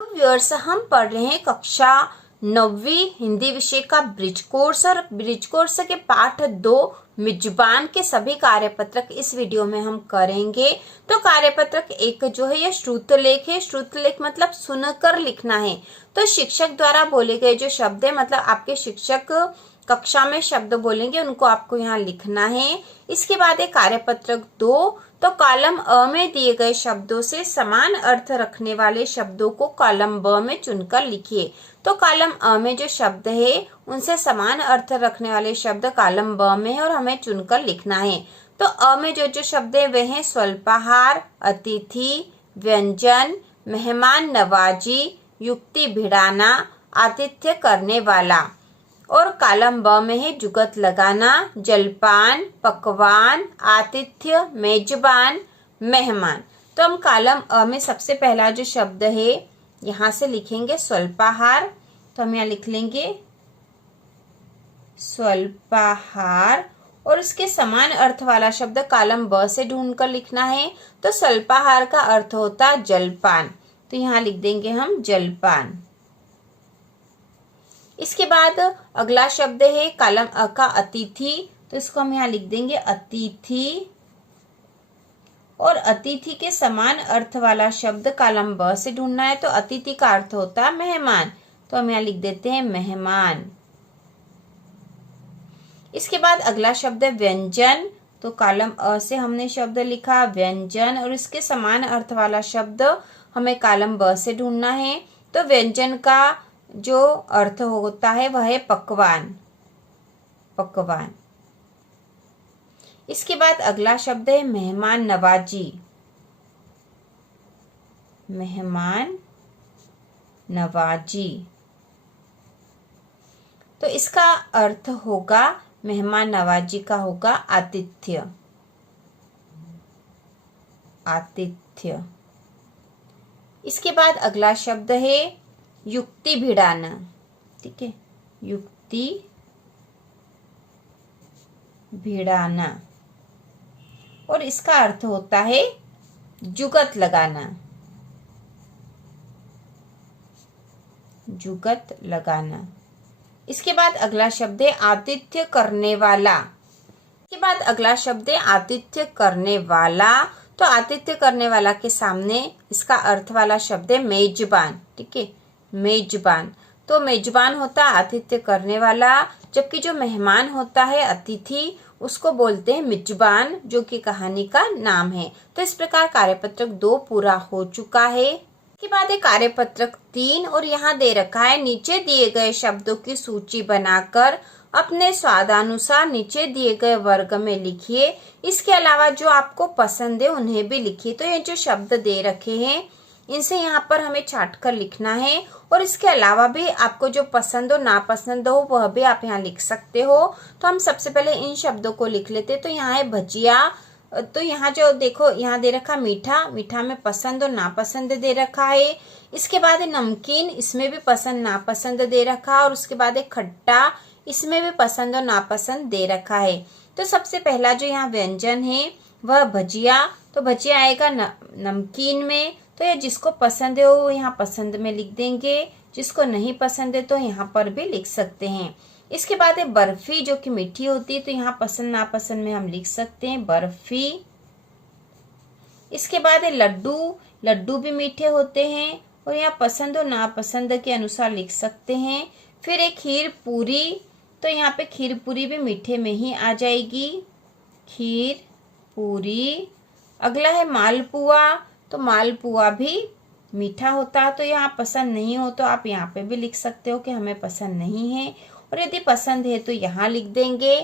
Viewers, हम पढ़ रहे हैं कक्षा 9वीं हिंदी विषय का ब्रिज कोर्स और ब्रिज कोर्स के पाठ 2 मिजबान के सभी कार्यपत्रक इस वीडियो में हम करेंगे। तो कार्यपत्रक 1 जो है यह श्रुतलेख है। श्रुतलेख मतलब सुनकर लिखना है। तो शिक्षक द्वारा बोले गए जो शब्द है, मतलब आपके शिक्षक कक्षा में शब्द बोलेंगे उनको आपको यहाँ लिखना है। इसके बाद है कार्यपत्रक 2। तो कॉलम अ में दिए गए शब्दों से समान अर्थ रखने वाले शब्दों को कॉलम ब में चुनकर लिखिए। तो कॉलम अ में जो शब्द है उनसे समान अर्थ रखने वाले शब्द कॉलम ब में है और हमें चुनकर लिखना है। तो अ में जो शब्द है वे हैं स्वल्पाहार, अतिथि, व्यंजन, मेहमान नवाजी, युक्ति भिड़ाना, आतिथ्य करने वाला। और कॉलम ब में है जुगत लगाना, जलपान, पकवान, आतिथ्य, मेजबान, मेहमान। तो हम कॉलम अ में सबसे पहला जो शब्द है यहाँ से लिखेंगे स्वल्पाहार। तो हम यहाँ लिख लेंगे स्वल्पाहार और इसके समान अर्थ वाला शब्द कॉलम ब से ढूंढकर लिखना है। तो स्वल्पाहार का अर्थ होता है जलपान, तो यहाँ लिख देंगे हम जलपान। इसके बाद अगला शब्द है कॉलम अ का अतिथि। तो इसको हम यहाँ लिख देंगे अतिथि और अतिथि के समान अर्थ वाला शब्द कॉलम ब से ढूंढना है। तो अतिथि का अर्थ होता है मेहमान, तो हम यहाँ लिख देते हैं मेहमान। इसके बाद अगला शब्द है व्यंजन। तो कॉलम अ से हमने शब्द लिखा व्यंजन और इसके समान अर्थ वाला शब्द हमें कॉलम ब से ढूंढना है। तो व्यंजन का जो अर्थ होता है वह है पकवान, पकवान। इसके बाद अगला शब्द है मेहमान नवाजी, मेहमान नवाजी। तो इसका अर्थ होगा मेहमान नवाजी का होगा आतिथ्य, आतिथ्य। इसके बाद अगला शब्द है युक्ति भिड़ाना, ठीक है, युक्ति भिड़ाना और इसका अर्थ होता है जुगत लगाना, जुगत लगाना। इसके बाद अगला शब्द है आतिथ्य करने वाला। इसके बाद अगला शब्द है आतिथ्य करने वाला। तो आतिथ्य करने वाला के सामने इसका अर्थ वाला शब्द है मेजबान, ठीक है, मेजबान। तो मेजबान होता है आतिथ्य करने वाला, जबकि जो मेहमान होता है अतिथि उसको बोलते हैं मिजबान, जो कि कहानी का नाम है। तो इस प्रकार कार्यपत्रक 2 पूरा हो चुका है। इसके बाद है कार्यपत्रक 3 और यहाँ दे रखा है नीचे दिए गए शब्दों की सूची बनाकर अपने स्वादानुसार नीचे दिए गए वर्ग में लिखिए। इसके अलावा जो आपको पसंद है उन्हें भी लिखिए। तो ये जो शब्द दे रखे हैं इनसे यहाँ पर हमें छाट कर लिखना है और इसके अलावा भी आपको जो पसंद हो नापसंद हो वह भी आप यहाँ लिख सकते हो। तो हम सबसे पहले इन शब्दों को लिख लेते। तो यहाँ है भजिया। तो यहाँ जो देखो यहाँ दे रखा मीठा, मीठा में पसंद और नापसंद दे रखा है। इसके बाद है नमकीन, इसमें भी पसंद नापसंद दे रखा। और उसके बाद है खट्टा, इसमें भी पसंद और नापसंद दे रखा है। तो सबसे पहला जो यहाँ व्यंजन है वह भजिया। तो भजिया आएगा नमकीन में। तो ये जिसको पसंद है वो यहाँ पसंद में लिख देंगे, जिसको नहीं पसंद है तो यहाँ पर भी लिख सकते हैं। इसके बाद है बर्फी, जो कि मीठी होती है। तो यहाँ पसंद नापसंद में हम लिख सकते हैं बर्फी। इसके बाद है लड्डू, लड्डू भी मीठे होते हैं और यहाँ पसंद और नापसंद के अनुसार लिख सकते हैं। फिर एक खीर पूरी, तो यहाँ पे खीर पूरी भी मीठे में ही आ जाएगी, खीर पूरी। अगला है मालपुआ। तो मालपुआ भी मीठा होता है। तो यहाँ पसंद नहीं हो तो आप यहाँ पे भी लिख सकते हो कि हमें पसंद नहीं है, और यदि पसंद है तो यहाँ लिख देंगे।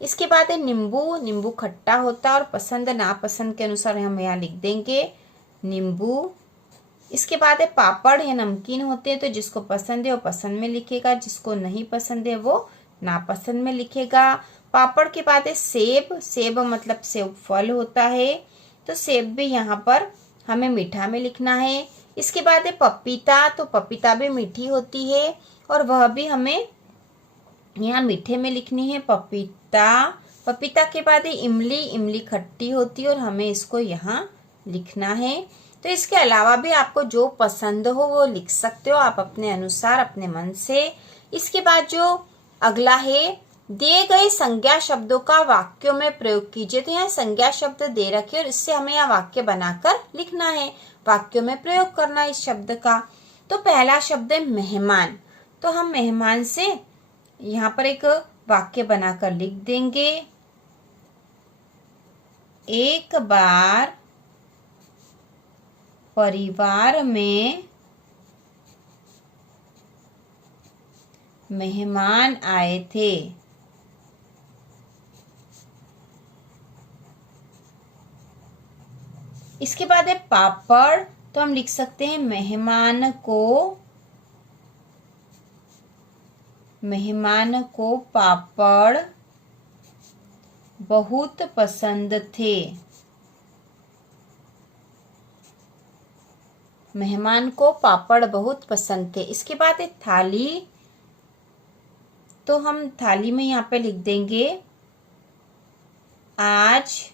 इसके बाद है नींबू, नींबू खट्टा होता है और पसंद नापसंद के अनुसार हम यहाँ लिख देंगे नींबू। इसके बाद है पापड़, या नमकीन होते हैं। तो जिसको पसंद है वो पसंद में लिखेगा, जिसको नहीं पसंद है वो नापसंद में लिखेगा। पापड़ के बाद है सेब, सेब मतलब सेब फल होता है। तो सेब भी यहाँ पर हमें मीठा में लिखना है। इसके बाद है पपीता। तो पपीता भी मीठी होती है और वह भी हमें यहाँ मीठे में लिखनी है, पपीता। पपीता के बाद है इमली, इमली खट्टी होती है और हमें इसको यहाँ लिखना है। तो इसके अलावा भी आपको जो पसंद हो वो लिख सकते हो आप अपने अनुसार, अपने मन से। इसके बाद जो अगला है, दिए गए संज्ञा शब्दों का वाक्यों में प्रयोग कीजिए। तो यहाँ संज्ञा शब्द दे रखे और इससे हमें यहाँ वाक्य बनाकर लिखना है, वाक्यों में प्रयोग करना है इस शब्द का। तो पहला शब्द है मेहमान। तो हम मेहमान से यहाँ पर एक वाक्य बनाकर लिख देंगे। एक बार परिवार में मेहमान आए थे। इसके बाद है पापड़। तो हम लिख सकते हैं मेहमान को पापड़ बहुत पसंद थे। मेहमान को पापड़ बहुत पसंद थे। इसके बाद है थाली। तो हम थाली में यहाँ पे लिख देंगे आज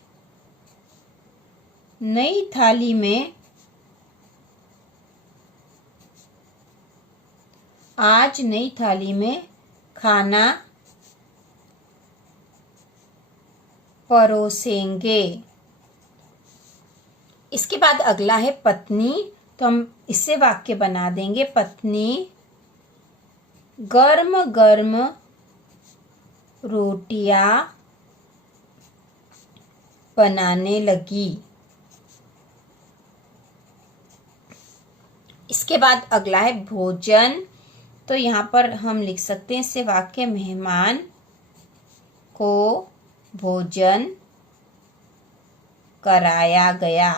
नई थाली में खाना परोसेंगे। इसके बाद अगला है पत्नी। तो हम इससे वाक्य बना देंगे, पत्नी गर्म गर्म रोटियां बनाने लगी। इसके बाद अगला है भोजन। तो यहाँ पर हम लिख सकते हैं इससे वाक्य, मेहमान को भोजन कराया गया।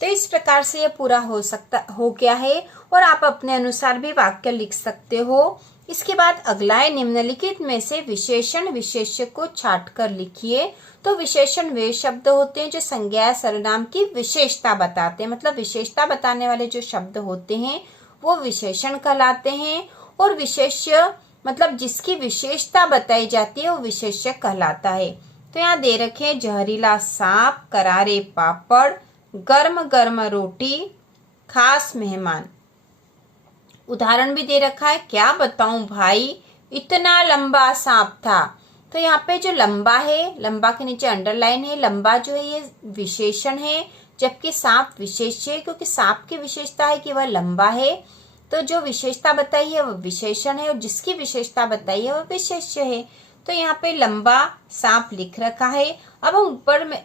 तो इस प्रकार से ये पूरा हो गया है और आप अपने अनुसार भी वाक्य लिख सकते हो। इसके बाद अगला है निम्नलिखित में से विशेषण विशेष्य को छाट कर लिखिए। तो विशेषण वे शब्द होते हैं जो संज्ञा या सर्वनाम की विशेषता बताते हैं, मतलब विशेषता बताने वाले जो शब्द होते हैं वो विशेषण कहलाते हैं। और विशेष्य मतलब जिसकी विशेषता बताई जाती है वो विशेष्य कहलाता है। तो यहाँ दे रखे हैं जहरीला सांप, करारे पापड़, गर्म गर्म रोटी, खास मेहमान। उदाहरण भी दे रखा है, क्या बताऊं भाई इतना लंबा सांप था। तो यहाँ पे जो लंबा है, लंबा के नीचे अंडरलाइन है, लंबा जो है ये विशेषण है, जबकि सांप विशेष्य है, क्योंकि सांप की विशेषता है कि वह लंबा है। तो जो विशेषता बताई है वह विशेषण है और जिसकी विशेषता बताई है वह विशेष्य है। तो यहाँ पे लंबा सांप लिख रखा है। अब हम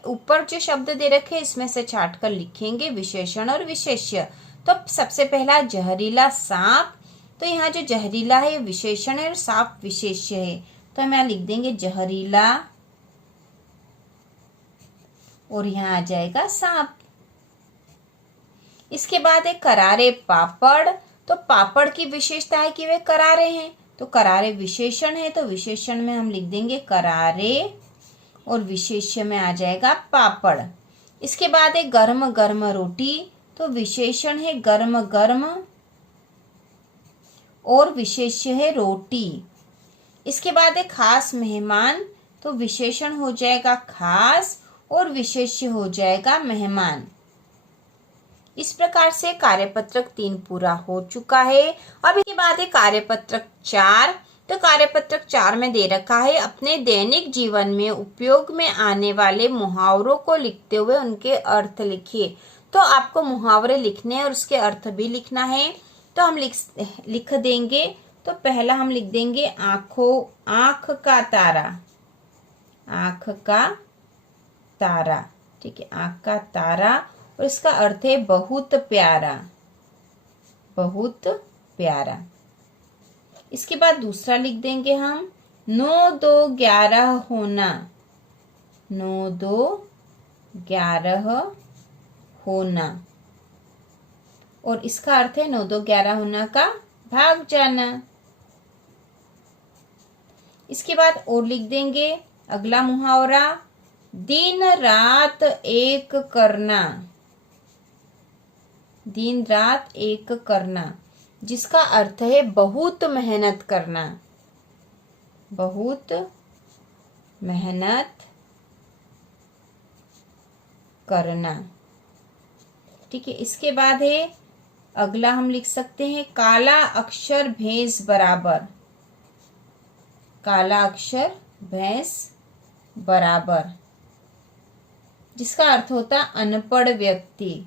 ऊपर जो शब्द दे रखे हैं इसमें से छाट कर लिखेंगे विशेषण और विशेष्य। तो सबसे पहला जहरीला सांप। तो यहाँ जो जहरीला है विशेषण है और सांप विशेष्य है। तो हम यहाँ लिख देंगे जहरीला और यहाँ आ जाएगा सांप। इसके बाद है करारे पापड़। तो पापड़ की विशेषता है कि वे करारे हैं, तो करारे विशेषण है, तो विशेषण में हम लिख देंगे करारे और विशेष्य में आ जाएगा पापड़। इसके बाद है गर्म गर्म रोटी। तो विशेषण है गर्म गर्म और विशेष्य है रोटी। इसके बाद है खास मेहमान। तो विशेषण हो जाएगा खास और विशेष्य हो जाएगा मेहमान। इस प्रकार से कार्यपत्रक 3 पूरा हो चुका है। अब इसके बाद है कार्यपत्रक 4। तो कार्यपत्रक 4 में दे रखा है अपने दैनिक जीवन में उपयोग में आने वाले मुहावरों को लिखते हुए उनके अर्थ लिखिए। तो आपको मुहावरे लिखने और उसके अर्थ भी लिखना है। तो हम लिख देंगे। तो पहला हम लिख देंगे आंख का तारा। आंख का तारा, ठीक है, आंख का तारा और इसका अर्थ है बहुत प्यारा, बहुत प्यारा। इसके बाद दूसरा लिख देंगे हम 9 2 11 होना। 9 2 11 होना और इसका अर्थ है 9 2 11 होना का भाग जाना। इसके बाद और लिख देंगे अगला मुहावरा दिन रात एक करना। दिन रात एक करना जिसका अर्थ है बहुत मेहनत करना, बहुत मेहनत करना। ठीक है, इसके बाद है अगला हम लिख सकते हैं काला अक्षर भैंस बराबर। काला अक्षर भैंस बराबर, जिसका अर्थ होता है अनपढ़ व्यक्ति।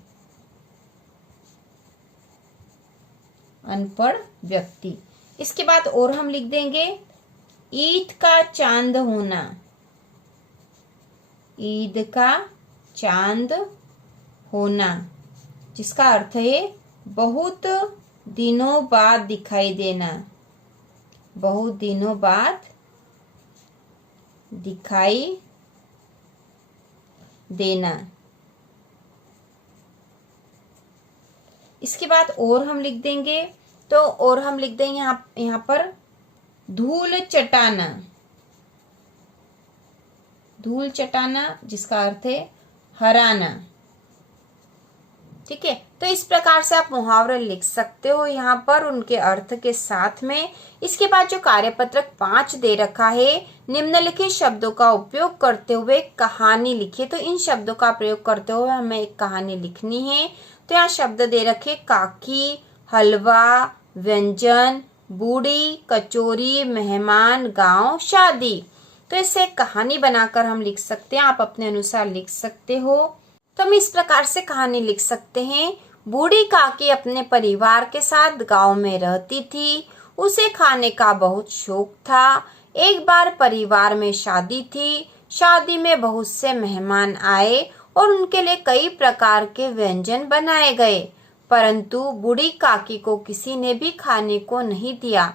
अनपढ़ व्यक्ति। इसके बाद और हम लिख देंगे ईद का चांद होना। ईद का चांद होना, जिसका अर्थ है बहुत दिनों बाद दिखाई देना। बहुत दिनों बाद दिखाई देना। इसके बाद और हम लिख देंगे, तो और हम लिख देंगे यहाँ पर धूल चटाना। धूल चटाना, जिसका अर्थ है हराना। ठीक है, तो इस प्रकार से आप मुहावरे लिख सकते हो यहाँ पर उनके अर्थ के साथ में। इसके बाद जो कार्यपत्रक 5 दे रखा है, निम्नलिखित शब्दों का उपयोग करते हुए कहानी लिखिए। तो इन शब्दों का प्रयोग करते हुए हमें एक कहानी लिखनी है। तो यहाँ शब्द दे रखे काकी, हलवा, व्यंजन, बूढ़ी, कचौरी, मेहमान, गांव, शादी। तो इससे एक कहानी बनाकर हम लिख सकते हैं। आप अपने अनुसार लिख सकते हो। तो हम इस प्रकार से कहानी लिख सकते हैं। बूढ़ी काकी अपने परिवार के साथ गांव में रहती थी। उसे खाने का बहुत शौक था। एक बार परिवार में शादी थी। शादी में बहुत से मेहमान आए और उनके लिए कई प्रकार के व्यंजन बनाए गए, परंतु बूढ़ी काकी को किसी ने भी खाने को नहीं दिया।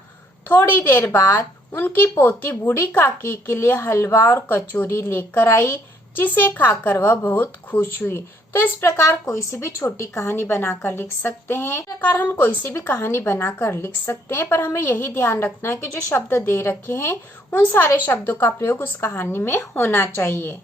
थोड़ी देर बाद उनकी पोती बूढ़ी काकी के लिए हलवा और कचौरी लेकर आई, जिसे खाकर वह बहुत खुश हुई। तो इस प्रकार कोई सी भी छोटी कहानी बनाकर लिख सकते हैं। इस प्रकार हम कोई सी भी कहानी बनाकर लिख सकते हैं, पर हमें यही ध्यान रखना है कि जो शब्द दे रखे हैं उन सारे शब्दों का प्रयोग उस कहानी में होना चाहिए।